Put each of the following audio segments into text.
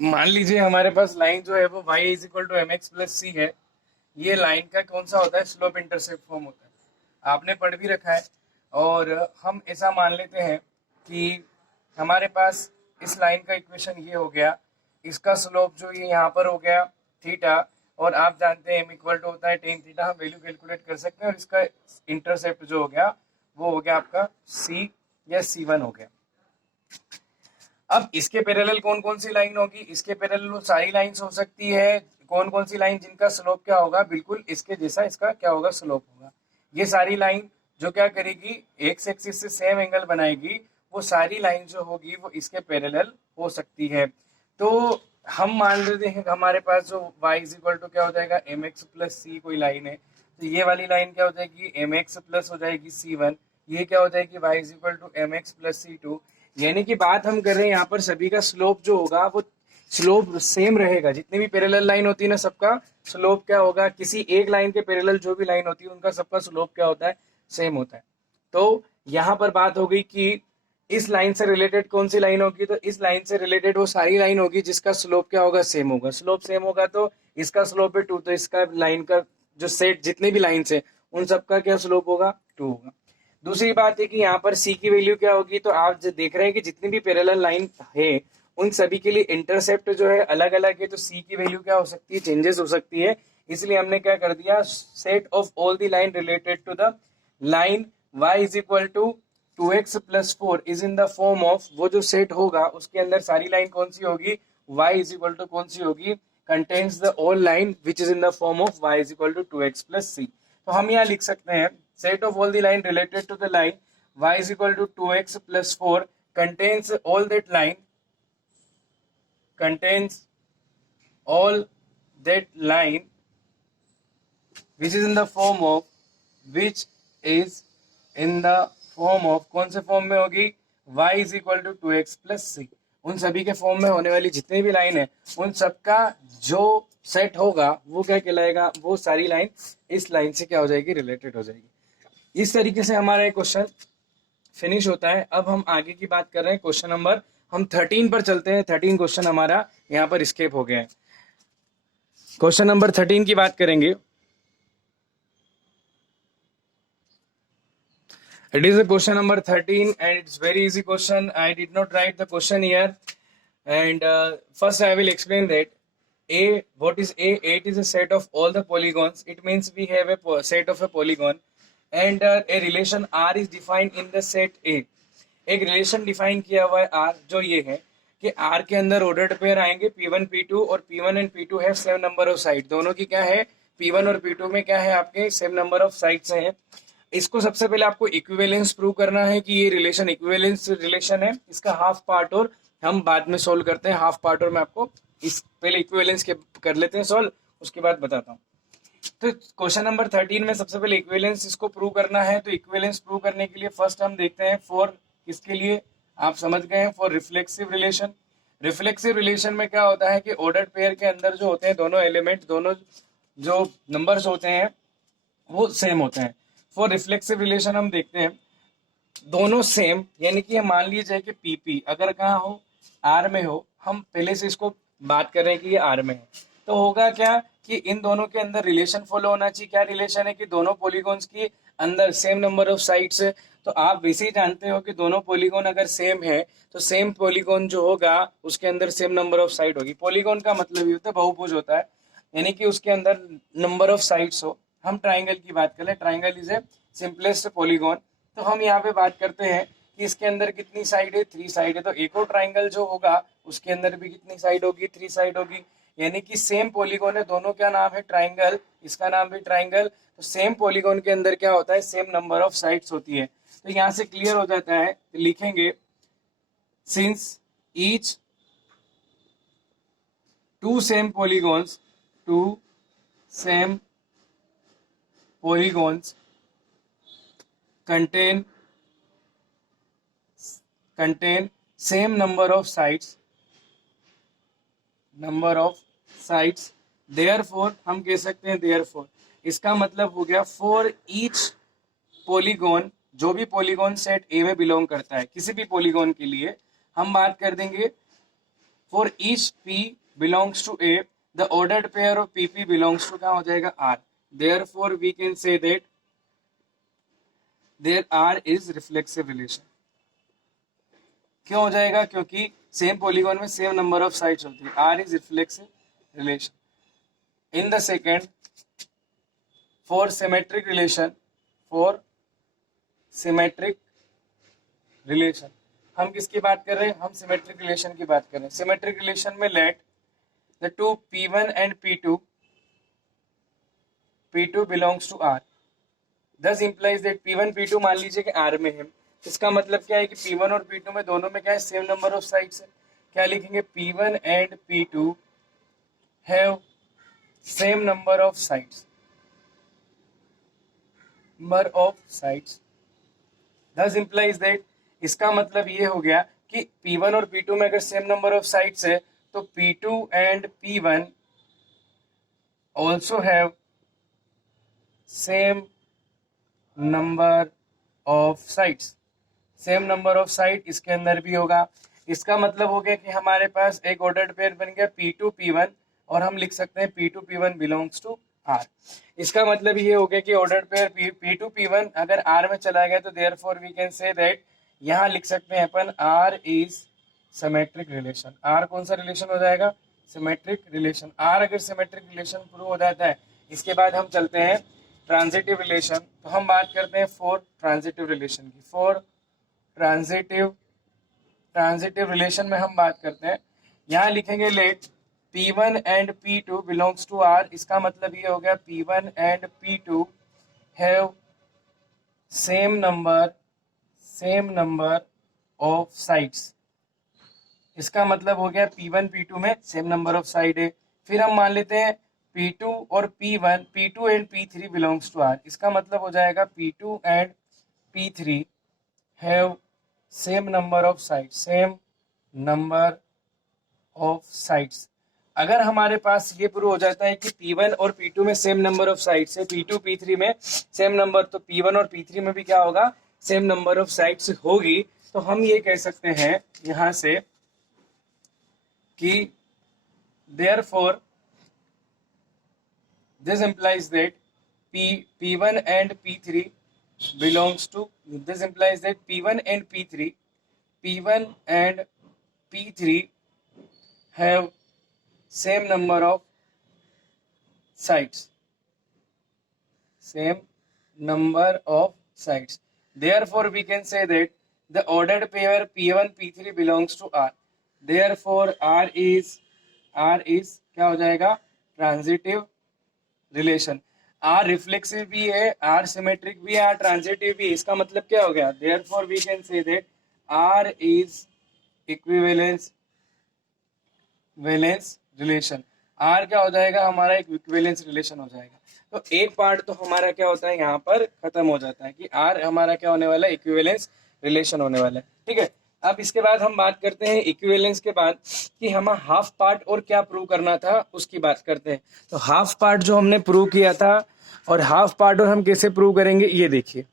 मान लीजिए हमारे पास लाइन जो है वो y is equal to M x plus c है। ये लाइन का कौन सा होता है, स्लोप इंटरसेप्ट फॉर्म होता है, आपने पढ़ भी रखा है। और हम ऐसा मान लेते हैं कि हमारे पास इस लाइन का इक्वेशन ये हो गया, इसका स्लोप जो ये यहाँ पर हो गया थीटा, और आप जानते हैं m इक्वल टू होता है टेन थीटा, हम वैल्यू कैलकुलेट कर सकते हैं। और इसका इंटरसेप्ट जो हो गया वो हो गया आपका c या c1 हो गया। अब इसके पैरेलल कौन कौन सी लाइन होगी, इसके पैरेलल वो सारी लाइंस हो सकती है। कौन कौन सी लाइन जिनका स्लोप क्या होगा, बिल्कुल इसके जैसा इसका क्या होगा, स्लोप होगा। ये सारी लाइन जो क्या करेगी, एक्स एक्सिस से सेम एंगल बनाएगी, वो सारी लाइन जो होगी वो इसके पैरेलल हो सकती है। तो हम मान लेते हैं कि हमारे पास जो y इज इक्वल टू क्या हो जाएगा, एम एक्स प्लस सी कोई लाइन है, तो ये वाली लाइन क्या हो जाएगी, एम एक्स प्लस हो जाएगी c1। ये क्या हो जाएगी, y is equal to M x plus c2। यानी कि बात हम कर रहे हैं यहाँ पर सभी का स्लोप जो होगा वो स्लोप सेम रहेगा। जितनी भी पैरेलल लाइन होती है ना, सबका स्लोप क्या होगा, किसी एक लाइन के पैरेलल जो भी लाइन होती है उनका सबका स्लोप क्या होता है, सेम होता है। तो यहाँ पर बात हो गई कि इस लाइन से रिलेटेड कौन सी लाइन होगी, तो इस लाइन से रिलेटेड वो सारी लाइन होगी जिसका स्लोप क्या होगा, सेम होगा। स्लोप सेम होगा तो इसका स्लोप है 2, तो इसका लाइन का जो सेट जितने भी लाइन है उन सबका क्या स्लोप होगा, 2 होगा। दूसरी बात है कि यहाँ पर c की वैल्यू क्या होगी, तो आप जो देख रहे हैं कि जितनी भी पैरेलल लाइन है उन सभी के लिए इंटरसेप्ट जो है अलग अलग है, तो c की वैल्यू क्या हो सकती है, चेंजेस हो सकती है। इसलिए हमने क्या कर दिया, set of all the line related to the line y is equal to 2x plus 4 is in the form of, वो जो सेट होगा उसके अंदर सारी लाइन कौन सी होगी, y इज इक्वल टू कौन सी होगी, contains the all line which is in the form of y is equal to 2x plus c। तो हम यहाँ लिख सकते हैं set of all the line related to the line y is equal to 2x plus 4 contains all that line, contains all that line which is in the form of, which is in the form of, कौन से form में होगी, y is equal to 2x plus c। उन सभी के form में होने वाली जितनी भी लाइन है उन सबका जो सेट होगा वो क्या कहलाएगा, वो सारी लाइन इस लाइन से क्या हो जाएगी, रिलेटेड हो जाएगी। इस तरीके से हमारा एक क्वेश्चन फिनिश होता है। अब हम आगे की बात कर रहे हैं, क्वेश्चन नंबर हम 13 पर चलते हैं। 13 क्वेश्चन हमारा यहाँ पर स्केप हो गया है। क्वेश्चन नंबर 13 की बात करेंगे। It is a question number 13 and it's very easy question. I did not write the question here, and first I will explain that A, what is A? It is a set of all the polygons. It means we have a set of a polygon, and a relation R is defined in the set A. एक relation define किया हुआ है R, जो ये है कि R के अंदर ऑर्डर्ड पेयर आएंगे P1 P2, और P1 एंड P2 है सेम नंबर ऑफ साइड। दोनों की क्या है, P1 और P2 में क्या है, आपके सेम नंबर ऑफ साइड्स हैं। इसको सबसे पहले आपको इक्विवेलेंस प्रूव करना है कि ये रिलेशन इक्विवेलेंस रिलेशन है। इसका हाफ पार्ट और हम बाद में सोल्व करते हैं। हाफ पार्ट और मैं आपको इस पहले इक्विवेलेंस के कर लेते हैं सोल्व, उसके बाद बताता हूँ। तो क्वेश्चन नंबर 13 में सबसे पहले इक्विवेलेंस इसको प्रूव करना है। तो इक्विवेलेंस प्रूव करने के लिए फर्स्ट हम देखते हैं फॉर, किसके लिए, आप समझ गए हैं, for reflexive relation. Reflexive relation में क्या होता है कि ऑर्डर्ड पेयर के अंदर जो होते हैं दोनों एलिमेंट, दोनों जो नंबर्स होते हैं वो सेम होते हैं। फॉर रिफ्लेक्सिव रिलेशन हम देखते हैं दोनों सेम, यानी कि मान लीजिए कि पीपी अगर कहाँ हो, आर में हो, हम पहले से इसको बात कर रहे हैं कि ये आर में है, तो होगा क्या कि इन दोनों के अंदर रिलेशन फॉलो होना चाहिए। क्या रिलेशन है कि दोनों पॉलीगॉन्स की अंदर सेम नंबर ऑफ साइड्स है। तो आप वैसे ही जानते हो कि दोनों पॉलीगॉन अगर सेम है तो सेम पॉलीगॉन जो होगा उसके अंदर सेम नंबर ऑफ साइड होगी। पॉलीगॉन का मतलब ये होता है बहुभुज होता है, यानी कि उसके अंदर नंबर ऑफ साइड्स हो। हम ट्राइंगल की बात करें, triangle is a simplest polygon. तो हम यहाँ पे बात करते हैं कि इसके अंदर कितनी साइड है, 3 साइड है। तो एक और ट्राइंगल जो होगा उसके अंदर भी कितनी साइड होगी, 3 साइड होगी। यानी कि सेम पॉलीगॉन है, दोनों क्या नाम है, ट्राइंगल, इसका नाम भी ट्राइंगल। तो सेम पॉलीगॉन के अंदर क्या होता है, सेम नंबर ऑफ साइड्स होती है। तो यहाँ से क्लियर हो जाता है, तो लिखेंगे since each two same polygons, two same polygons contain same number of sides, therefore हम कह सकते हैं therefore, इसका मतलब हो गया फॉर ईच पॉलीगॉन, जो भी पॉलीगॉन सेट ए में बिलोंग करता है, किसी भी पॉलीगॉन के लिए हम बात कर देंगे for each P belongs to A, the ordered pair of PP belongs to क्या हो जाएगा R. Therefore we can say that there R is reflexive relation. क्यों हो जाएगा? क्योंकि सेम पॉलीगॉन में सेम नंबर ऑफ साइड्स होती है. R is reflexive relation. In the second, for symmetric relation, हम किसकी बात कर रहे हैं? हम सिमेट्रिक रिलेशन की बात कर रहे हैं. सिमेट्रिक रिलेशन में let the two P1 and P2 belongs to R. Thus implies that P1 P2 मान लीजिए कि R में है. इसका मतलब क्या है कि P1 और P2 में दोनों में क्या है? सेम नंबर ऑफ साइड्स है. क्या लिखेंगे? P1 and P2 have same number of sides. Thus implies that, इसका मतलब ये हो गया कि P1 और P2 में अगर सेम नंबर ऑफ साइड्स है तो P2 and P1 also have same number of sides. Same number of side इसके अंदर भी होगा. इसका मतलब हो गया कि हमारे पास एक ऑर्डर्ड पेयर बन गया P2 P1 और हम लिख सकते हैं P2 P1 belongs to R. इसका मतलब ये हो गया कि ऑर्डर्ड पेयर P2 P1 अगर R में चला गया तो therefore we can say that यहाँ लिख सकते हैं अपन R is symmetric relation. R कौन सा रिलेशन हो जाएगा? Symmetric relation. R अगर सिमेट्रिक रिलेशन प्रूव हो जाता है, इसके बाद हम चलते हैं ट्रांजिटिव रिलेशन. तो हम बात करते हैं फॉर ट्रांजिटिव रिलेशन की. फॉर ट्रांजिटिव रिलेशन में हम बात करते हैं, यहाँ लिखेंगे let P1 and P2 belongs to R. इसका मतलब ये हो गया P1 and P2 have same number of sides. इसका मतलब हो गया P1 P2 में सेम नंबर ऑफ साइड है. फिर हम मान लेते हैं P2 और P2 and P3 belongs to R. इसका मतलब हो जाएगा P2 and P3 have same number of sides. अगर हमारे पास ये प्रूव हो जाता है कि P1 और P2 में सेम नंबर ऑफ साइड्स है, P2 P3 में सेम नंबर, तो P1 और P3 में भी क्या होगा? सेम नंबर ऑफ साइड्स होगी. तो हम ये कह सकते हैं यहां से कि therefore this implies that P1 and P3 belongs to, this implies that P1 and P3 have same number of sides. Therefore we can say that the ordered pair P1 P3 belongs to R. Therefore R is क्या हो जाएगा? Transitive relation. R reflexive भी है, R symmetric भी है, R transitive भी है. इसका मतलब क्या हो गया? Therefore we can say that R is equivalence relation. R क्या हो जाएगा? हमारा एक इक्विवेलेंस रिलेशन हो जाएगा. तो एक पार्ट तो हमारा क्या होता है यहाँ पर खत्म हो जाता है कि R हमारा क्या होने वाला है? इक्विवेलेंस रिलेशन होने वाला है. ठीक है. अब इसके बाद हम बात करते हैं इक्विवेलेंस के बाद कि हमें हाफ पार्ट और क्या प्रूव करना था उसकी बात करते हैं. तो हाफ पार्ट जो हमने प्रूव किया था और हाफ पार्ट और हम कैसे प्रूव करेंगे ये देखिए.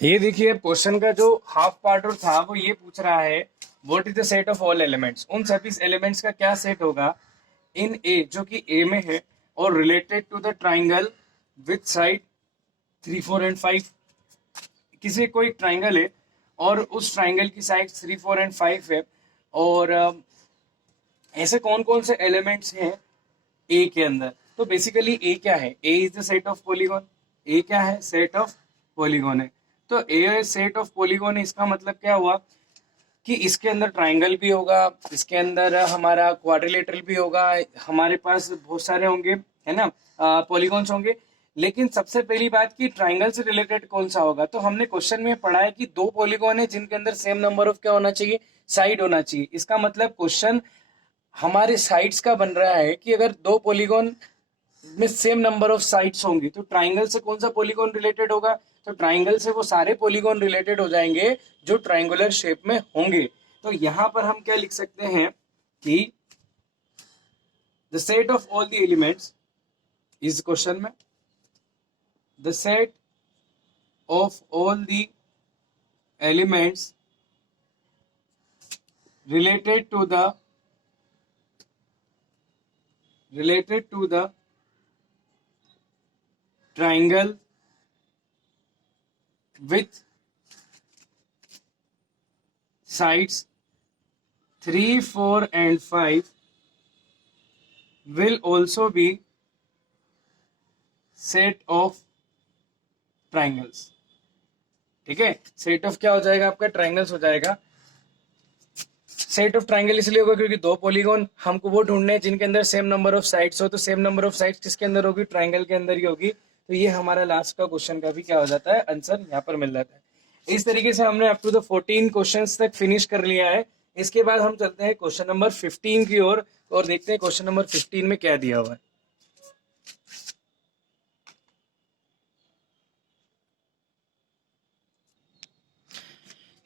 क्वेश्चन का जो हाफ पार्ट और था वो ये पूछ रहा है what is the set of all elements. उन सभी एलिमेंट्स का क्या सेट होगा इन ए, जो कि ए में है और related to the triangle with side 3, 4 and 5. किसी कोई ट्राइंगल है और उस ट्राइंगल की साइड 3, 4 एंड 5 है और ऐसे कौन कौन से एलिमेंट्स हैं ए के अंदर. तो बेसिकली ए क्या है? A is the set of polygon. A क्या है? सेट ऑफ पॉलीगॉन है. तो ए सेट ऑफ पॉलीगॉन है. इसका मतलब क्या हुआ कि इसके अंदर ट्राइंगल भी होगा, इसके अंदर हमारा क्वाड्रिलेटरल भी होगा, हमारे पास बहुत सारे होंगे, है ना, पॉलीगॉन्स होंगे. लेकिन सबसे पहली बात कि ट्राइंगल से रिलेटेड कौन सा होगा. तो हमने क्वेश्चन में पढ़ा है कि 2 पॉलीगॉन है जिनके अंदर सेम नंबर ऑफ क्या होना चाहिए? साइड होना चाहिए. इसका मतलब क्वेश्चन हमारे साइड्स का बन रहा है कि अगर 2 पॉलीगॉन में सेम नंबर ऑफ साइड्स होंगी तो ट्राइंगल से कौन सा पॉलीगॉन रिलेटेड होगा? तो ट्राइंगल से वो सारे पॉलीगॉन रिलेटेड हो जाएंगे जो ट्राइंगुलर शेप में होंगे. तो यहां पर हम क्या लिख सकते हैं कि the set of all the elements इस क्वेश्चन में, the set of all the elements related to the triangle with sides 3, 4 and 5 will also be set of triangles. ठीक है, सेट ऑफ क्या हो जाएगा आपका, ट्राइंगल्स हो जाएगा. सेट ऑफ ट्राइंगल इसलिए होगा क्योंकि दो पॉलीगॉन हमको वो ढूंढने हैं जिनके अंदर सेम नंबर ऑफ साइड्स हो. तो सेम नंबर ऑफ साइड्स किसके अंदर होगी, ट्राइंगल के अंदर ही होगी. तो ये हमारा लास्ट का क्वेश्चन का भी क्या हो जाता है, आंसर यहाँ पर मिल जाता है. इस तरीके से हमने अप टू द 14 क्वेश्चंस तक फिनिश कर लिया है. इसके बाद हम चलते हैं क्वेश्चन नंबर 15 की ओर और देखते हैं क्वेश्चन नंबर 15 में क्या दिया हुआ है.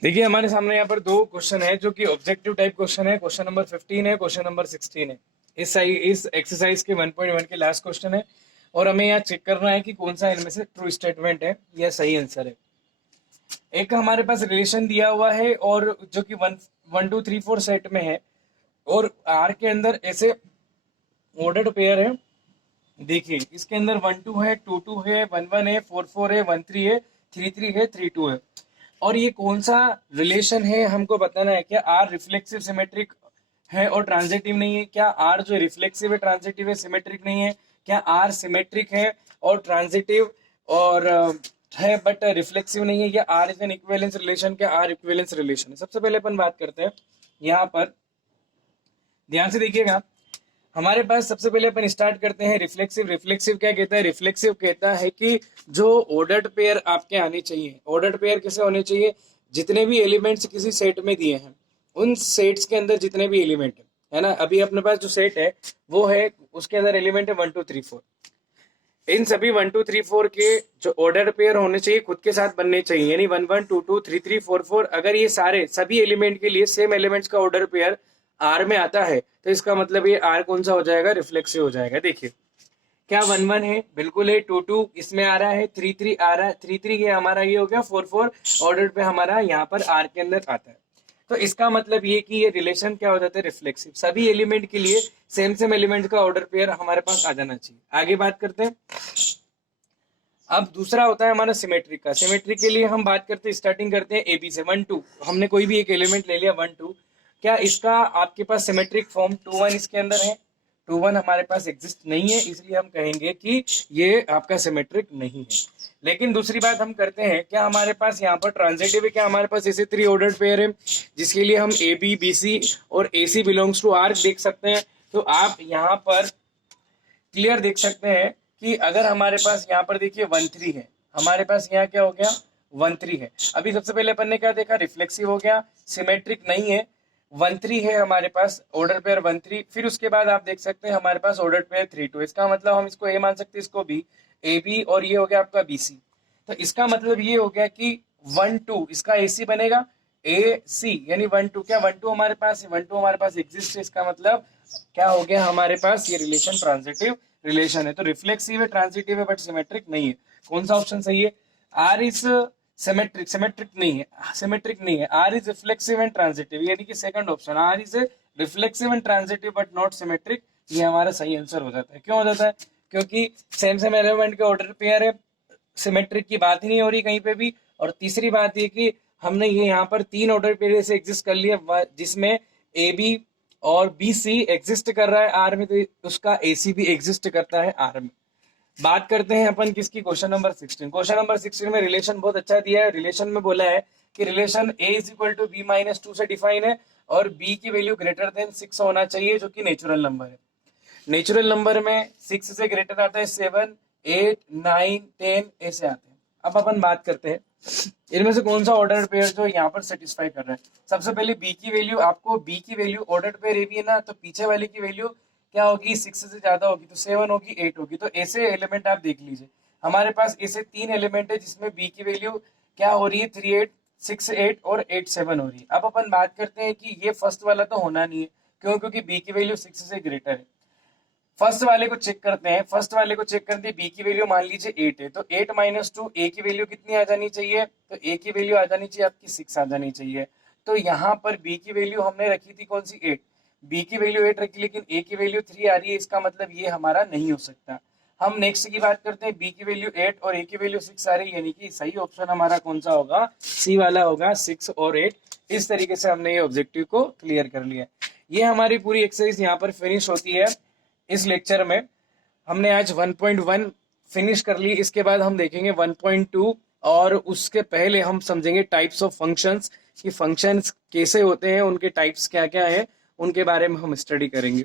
देखिए हमारे सामने यहाँ पर दो क्वेश्चन है जो कि ऑब्जेक्टिव टाइप क्वेश्चन है. क्वेश्चन नंबर 15 है, क्वेश्चन नंबर 16 है. इस एक्सरसाइज के 1.1 के लास्ट क्वेश्चन है और हमें यहाँ चेक करना है कि कौन सा इनमें से ट्रू स्टेटमेंट है या सही आंसर है. एक हमारे पास रिलेशन दिया हुआ है और जो कि 1 2 3 4 सेट में है और आर के अंदर ऐसे ऑर्डर्ड पेयर है. देखिए इसके अंदर 1 2 है, 2 2 है, 1 1 है, 4 4 है, 1 3 है, 3 3 है, 3 2 है. और ये कौन सा रिलेशन है हमको बताना है. क्या आर रिफ्लेक्सिव सिमेट्रिक है और ट्रांजिटिव नहीं है, क्या आर जो रिफ्लेक्सिव है ट्रांजिटिव है सिमेट्रिक नहीं है, क्या आर सिमेट्रिक है और ट्रांजिटिव और है बट रिफ्लेक्सिव नहीं है, या R is an equivalence relation, क्या आर इक्विवेलेंस रिलेशन है. सबसे पहले अपन बात करते हैं यहाँ पर, ध्यान से देखिएगा. हमारे पास सबसे पहले अपन स्टार्ट करते हैं रिफ्लेक्सिव. रिफ्लेक्सिव क्या कहता है, रिफ्लेक्सिव कहता है कि जो ऑर्डर्ड पेयर आपके आने चाहिए. ऑर्डर्ड पेयर कैसे होने चाहिए, जितने भी एलिमेंट्स किसी सेट में दिए हैं उन सेट्स के अंदर जितने भी एलिमेंट है ना, अभी अपने पास जो सेट है वो है उसके अंदर एलिमेंट है 1 2 3 4. इन सभी 1 2 3 4 के जो ऑर्डर पेयर होने चाहिए खुद के साथ बनने चाहिए, यानी 1 1 2 2 3 3 4 4. अगर ये सारे सभी एलिमेंट के लिए सेम एलिमेंट्स का ऑर्डर पेयर आर में आता है तो इसका मतलब ये आर कौन सा हो जाएगा, रिफ्लेक्सिव हो जाएगा. देखिए क्या 1 1 है, बिल्कुल है. 2 2 इसमें आ रहा है, 3 3 आ रहा है, 3 3 ये हमारा ये हो गया, 4 4 ऑर्डर पे हमारा यहाँ पर आर के अंदर आता है. तो इसका मतलब ये कि ये रिलेशन क्या हो जाता है, रिफ्लेक्सिव. सभी एलिमेंट के लिए सेम सेम एलिमेंट का ऑर्डर पेयर हमारे पास आ जाना चाहिए. आगे बात करते हैं. अब दूसरा होता है हमारा सिमेट्रिक का. सिमेट्रिक के लिए हम बात करते हैं, स्टार्टिंग करते हैं ए बी से. 1 2 हमने कोई भी एक एलिमेंट ले लिया 1 2, क्या इसका आपके पास सिमेट्रिक फॉर्म 2 1 इसके अंदर है. 2 1 हमारे पास एग्जिस्ट नहीं है, इसलिए हम कहेंगे कि ये आपका सिमेट्रिक नहीं है. लेकिन दूसरी बात हम करते हैं, क्या हमारे पास यहाँ पर ट्रांजिटिव है, क्या हमारे पास ऐसे 3 ऑर्डर्ड पेयर है जिसके लिए हम ए बी बी सी और ए सी बिलोंग्स टू आर देख सकते हैं. तो आप यहाँ पर क्लियर देख सकते हैं कि अगर हमारे पास यहाँ पर देखिए 1 3 है, हमारे पास यहाँ क्या हो गया 1 3 है. अभी सबसे पहले अपन ने क्या देखा, रिफ्लेक्सिव हो गया, सिमेट्रिक नहीं है. 1 3 है हमारे पास ऑर्डर पेयर 1 3. फिर उसके बाद आप देख सकते हैं हमारे पास ऑर्डर पेयर 3 2. इसका मतलब हम इसको ए मान सकते हैं, इसको बी, ए बी, और ये हो गया आपका बी सी. तो इसका मतलब ये हो गया कि 1 2 इसका ए सी बनेगा, ए सी यानी 1 2. क्या 1 2 हमारे पास, 1 2 हमारे पास एग्जिस्ट है. इसका मतलब क्या हो गया, हमारे पास ये रिलेशन ट्रांजिटिव रिलेशन है. तो रिफ्लेक्सिव है, ट्रांजिटिव है, बट सिमेट्रिक नहीं है. कौन सा ऑप्शन सही है, आर इज सिमेट्रिक. सिमेट्रिक नहीं है, सिमेट्रिक नहीं है. R is reflexive and transitive, यानी कि second option R is reflexive and transitive but not symmetric, ये हमारा सही आंसर हो जाता है. क्यों हो जाता है, क्योंकि सेम सेम एलिमेंट के ऑर्डर पेयर है, सिमेट्रिक की बात ही नहीं हो रही कहीं पे भी. और तीसरी बात ये कि हमने ये यहाँ पर 3 ऑर्डर पेयर से एग्जिस्ट कर लिया जिसमें ए बी और बी सी एग्जिस्ट कर रहा है आर में, तो उसका ए सी भी एग्जिस्ट करता है आर में. बात करते हैं अपन किसकी, क्वेश्चन नंबर 16. क्वेश्चन नंबर 16 में रिलेशन बहुत अच्छा दिया है. रिलेशन में बोला है कि relation a is equal to b minus 2 से डिफाइन है और b की वैल्यू ग्रेटर देन 6 होना चाहिए जो कि नेचुरल नंबर है. नेचुरल नंबर में 6 से ग्रेटर आता है 7 8 9 10 ऐसे आते हैं. अब अपन बात करते हैं इनमें से कौन सा ऑर्डर पेयर जो यहाँ पर सेटिस्फाई कर रहा है. सबसे पहले b की वैल्यू, आपको b की value order pair A B है ना, तो पीछे वाले की वैल्यू क्या होगी, 6 से ज्यादा होगी तो 7 होगी, 8 होगी. तो ऐसे एलिमेंट आप देख लीजिए, हमारे पास ऐसे 3 एलिमेंट है जिसमें b की वैल्यू क्या हो रही है, 3 8 6 8 और 8 7 हो रही है. अब अपन बात करते हैं कि ये फर्स्ट वाला तो होना नहीं है. क्यों, क्योंकि b की वैल्यू 6 से ग्रेटर है. फर्स्ट वाले को चेक करते हैं. फर्स्ट वाले को चेक करते हैं, बी की वैल्यू मान लीजिए 8 है, तो 8 माइनस 2 ए की वैल्यू कितनी आ जानी चाहिए, तो ए की वैल्यू आ जानी चाहिए आपकी 6 आ जानी चाहिए. तो यहाँ पर b की वैल्यू हमने रखी थी कौन सी 8, b की वैल्यू 8 रखी लेकिन a की वैल्यू 3 आ रही है, इसका मतलब ये हमारा नहीं हो सकता। हम नेक्स्ट की बात करते हैं, b की वैल्यू 8 और a की वैल्यू 6 आ रही है, यानी कि सही ऑप्शन हमारा कौन सा होगा, सी वाला होगा, 6 और 8। इस तरीके से हमने ये ऑब्जेक्टिव को क्लियर कर लिया। ये हमारी पूरी एक्सरसाइज यहाँ पर फिनिश होती है। इस लेक्चर में हमने आज 1.1 फिनिश कर ली, इसके बाद हम देखेंगे 1.2 और उसके पहले हम समझेंगे टाइप्स ऑफ फंक्शंस, कि फंक्शंस कैसे होते हैं, उनके टाइप्स क्या क्या है, उनके बारे में हम स्टडी करेंगे।